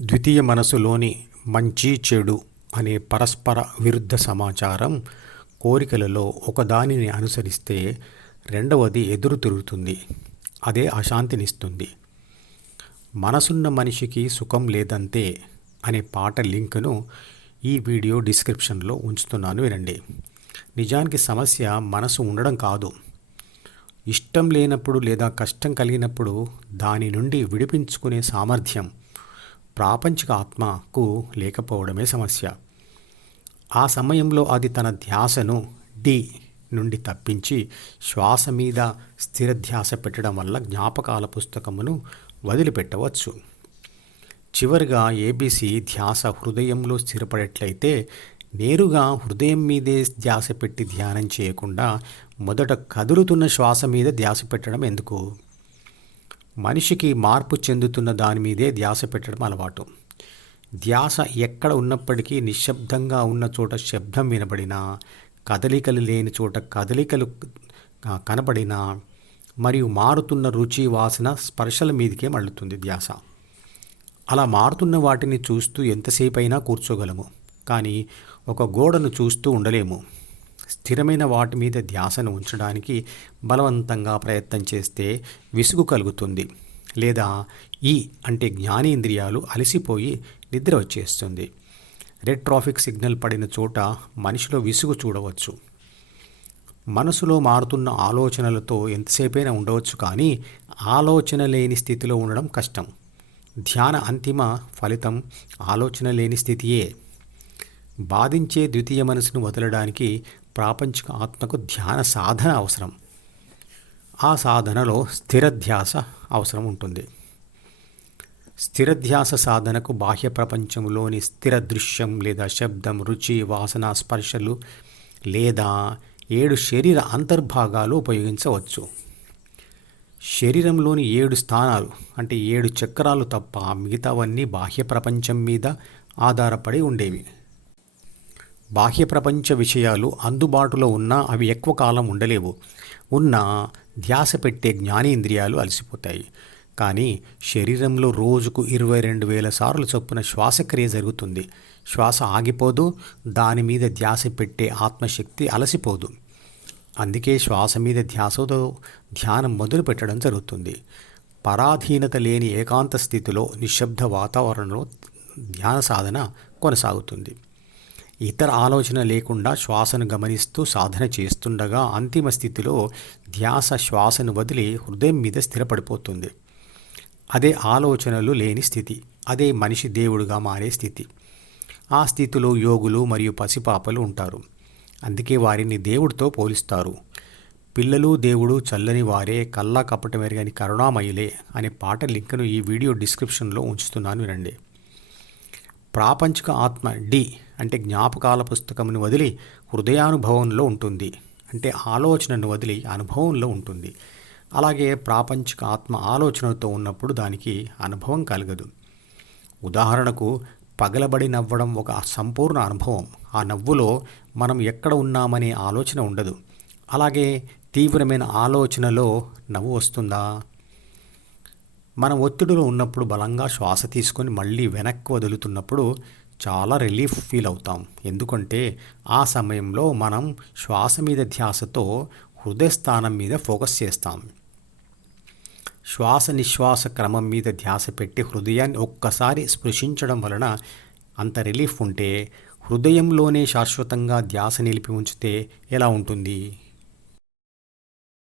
ద్వితీయ మనసులోని మంచి చెడు అనే పరస్పర విరుద్ధ సమాచారం కోరికలలో ఒకదానిని అనుసరిస్తే రెండవది ఎదురు తిరుగుతుంది. అదే అశాంతినిస్తుంది. మనసున్న మనిషికి సుఖం లేదంతే అనే పాట లింక్ను ఈ వీడియో డిస్క్రిప్షన్లో ఉంచుతున్నాను వినండి. నిజానికి సమస్య మనసు ఉండడం కాదు. ఇష్టం లేనప్పుడు లేదా కష్టం కలిగినప్పుడు దాని నుండి విడిపించుకునే సామర్థ్యం ప్రాపంచిక ఆత్మకు లేకపోవడమే సమస్య. ఆ సమయంలో అది తన ధ్యాసను డి నుండి తప్పించి శ్వాస మీద స్థిర ధ్యాస పెట్టడం వల్ల జ్ఞాపకాల పుస్తకమును వదిలిపెట్టవచ్చు. చివరిగా ఏబీసీ ధ్యాస హృదయంలో స్థిరపడేట్లయితే నేరుగా హృదయం మీదే ధ్యాస పెట్టి ధ్యానం చేయకుండా మొదట కదులుతున్న శ్వాస మీద ధ్యాస పెట్టడం ఎందుకు? మనిషికి మార్పు చెందుతున్న దాని మీదే ధ్యాస పెట్టడం అలవాటు. ధ్యాస ఎక్కడ ఉన్నప్పటికీ నిశ్శబ్దంగా ఉన్న చోట శబ్దం వినబడినా కదలికలు లేని చోట కదలికలు కనబడినా మరియు మారుతున్న రుచి వాసన స్పర్శల మీదకే మళ్ళుతుంది ధ్యాస. అలా మారుతున్న వాటిని చూస్తూ ఎంతసేపైనా కూర్చోగలము. కానీ ఒక గోడను చూస్తూ ఉండలేము. స్థిరమైన వాటి మీద ధ్యాసను ఉంచడానికి బలవంతంగా ప్రయత్నం చేస్తే విసుగు కలుగుతుంది లేదా ఈ అంటే జ్ఞానేంద్రియాలు అలసిపోయి నిద్ర వచ్చేస్తుంది. రెడ్ ట్రాఫిక్ సిగ్నల్ పడిన చోట మనిషిలో విసుగు చూడవచ్చు. మనసులో మారుతున్న ఆలోచనలతో ఎంతసేపైనా ఉండవచ్చు కానీ ఆలోచన లేని స్థితిలో ఉండడం కష్టం. ధ్యాన అంతిమ ఫలితం ఆలోచన లేని స్థితియే. బాధించే ద్వితీయ మనసును వదలడానికి ప్రాపంచిక ఆత్మకు ధ్యాన సాధన అవసరం. ఆ సాధనలో స్థిరధ్యాస అవసరం ఉంటుంది. స్థిరధ్యాస సాధనకు బాహ్య ప్రపంచంలోని స్థిర దృశ్యం లేదా శబ్దం రుచి వాసన స్పర్శలు లేదా ఏడు శరీర అంతర్భాగాలు ఉపయోగించవచ్చు. శరీరంలోని ఏడు స్థానాలు అంటే ఏడు చక్రాలు తప్ప మిగతావన్నీ బాహ్య ప్రపంచం మీద ఆధారపడి ఉండేవి. బాహ్య ప్రపంచ విషయాలు అందుబాటులో ఉన్నా అవి ఎక్కువ కాలం ఉండలేవు. ఉన్న ధ్యాస పెట్టే జ్ఞానేంద్రియాలు అలసిపోతాయి. కానీ శరీరంలో రోజుకు ఇరవై రెండు వేల సార్లు చొప్పున శ్వాసక్రియ జరుగుతుంది. శ్వాస ఆగిపోదు దాని మీద ధ్యాస పెట్టే ఆత్మశక్తి అలసిపోదు. అందుకే శ్వాస మీద ధ్యాసతో ధ్యానం మొదలు పెట్టడం జరుగుతుంది. పరాధీనత లేని ఏకాంత స్థితిలో నిశ్శబ్ద వాతావరణంలో ధ్యాన సాధన కొనసాగుతుంది. ఇతర ఆలోచన లేకుండా శ్వాసను గమనిస్తూ సాధన చేస్తుండగా అంతిమ స్థితిలో ధ్యాస శ్వాసను వదిలి హృదయం మీద స్థిరపడిపోతుంది. అదే ఆలోచనలు లేని స్థితి అదే మనిషి దేవుడుగా మారే స్థితి. ఆ స్థితిలో యోగులు మరియు పసిపాపలు ఉంటారు. అందుకే వారిని దేవుడితో పోలిస్తారు. పిల్లలు దేవుడు చల్లని వారే కల్లా కపటమెరగని కరుణామయులే అనే పాట లింక్ను ఈ వీడియో డిస్క్రిప్షన్లో ఉంచుతున్నాను వినండి. ప్రాపంచిక ఆత్మ డి అంటే జ్ఞాపకాల పుస్తకమును వదిలి హృదయానుభవంలో ఉంటుంది. అంటే ఆలోచనను వదిలి అనుభవంలో ఉంటుంది. అలాగే ప్రాపంచిక ఆత్మ ఆలోచనతో ఉన్నప్పుడు దానికి అనుభవం కలగదు. ఉదాహరణకు పగలబడి నవ్వడం ఒక సంపూర్ణ అనుభవం. ఆ నవ్వులో మనం ఎక్కడ ఉన్నామనే ఆలోచన ఉండదు. అలాగే తీవ్రమైన ఆలోచనలో నవ్వు వస్తుందా? మనం ఒత్తిడిలో ఉన్నప్పుడు బలంగా శ్వాస తీసుకొని మళ్ళీ వెనక్కి వదులుతున్నప్పుడు చాలా రిలీఫ్ ఫీల్ అవుతాం. ఎందుకంటే ఆ సమయంలో మనం శ్వాస మీద ధ్యాసతో హృదయస్థానం మీద ఫోకస్ చేస్తాం. శ్వాస నిశ్వాస క్రమం మీద ధ్యాస పెట్టి హృదయాన్ని ఒక్కసారి స్పృశించడం వలన అంత రిలీఫ్ ఉంటే హృదయంలోనే శాశ్వతంగా ధ్యాస నిలిపి ఉంచితే ఎలా ఉంటుంది?